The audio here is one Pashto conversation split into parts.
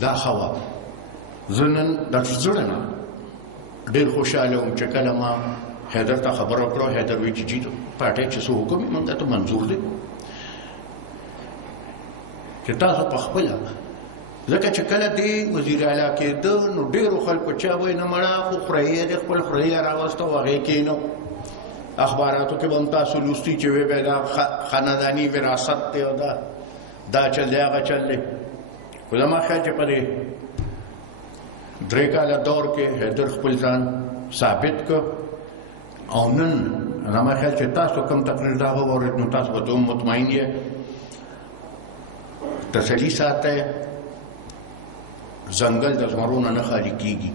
دا ښه وه. زه نن د زړه نه ډېر خوشحاله وم چې کله ما حیدر ته خبره وکړه. حیدر وایي چې جي پارټۍ چې څه حکم یې موږ ته منظور دی چې تاسو په خپله، ځکه چې کله دی وزیر اعلی کېده نو ډېرو خلکو چا وایي نه مړه خو خورهیه دی، خپل خورهیه راوسته او هغې کېنو. اخباراتو کې به هم تاسو لوستي چې وی به دا خانداني وراثت دی او دا چل دی هغه چل دی. خو زما خیال چې په دې 3 کاله دور کې حیدر خپل ځان ثابت کړ او نن زما خیال چې تاسو کوم تقریر دا واورېد نو تاسو به دوم مطمئن یې. تسلي ساتئ، ځنګل د زمرو نه خالي کېږي.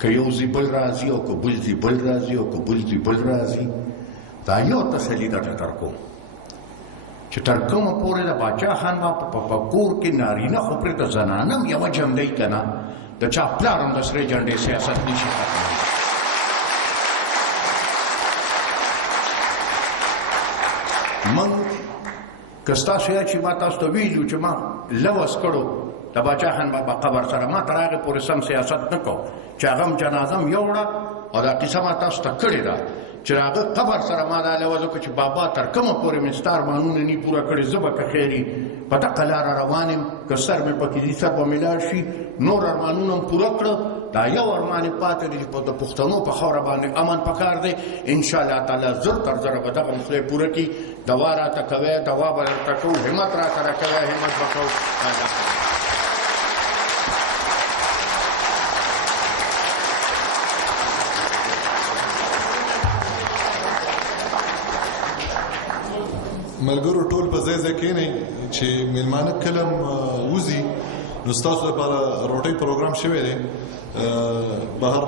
که یو ځي بل راځي او که بل ځي بل راځي او که بل ځي بل راځي. دا یو تسلي درته درکوم چې تر کومه پورې د باچا خان به په کور کې نارینه خو پرېږده زنانه هم یوه جملۍ که نه د چا پلار هم د سرې جنډې سیاست نشي ختمولی. موږ که ستاسو یا چې ما تاسو ته ویلو چې ما لوس کړو د باچا خان بابا قبر سره، ما تر هغې پورې سم سیاست نه کو چې هغه هم جنازه هم یوړه او دا قصه ما تاسو ته کړې ده چې هغه قبر سره ما دا لوز وکړو چې بابا تر کومه پورې مې ستا ارمانونه ني پوره کړي، زه به که خیري په دغه لاره روان یم، که سر مې پکې دي سر به مې لاړ شي، نور ارمانونه هم پوره کړه. دا یو ارمان یې پاتې دی چې د پښتنو په خاوره باندې امن پکار دی. انشاءالله تعالی زر تر زره به دغه مسئله پوره کړي. دوا راته کوئ، دوا به درته کوو، همت راته راکوئ، همت به کوو. ملګرو ټول په ځای ځای کښېنئ چې میلمانه کله وځي نو ستاسو لپاره روټۍ پروګرام شوی دی. بهر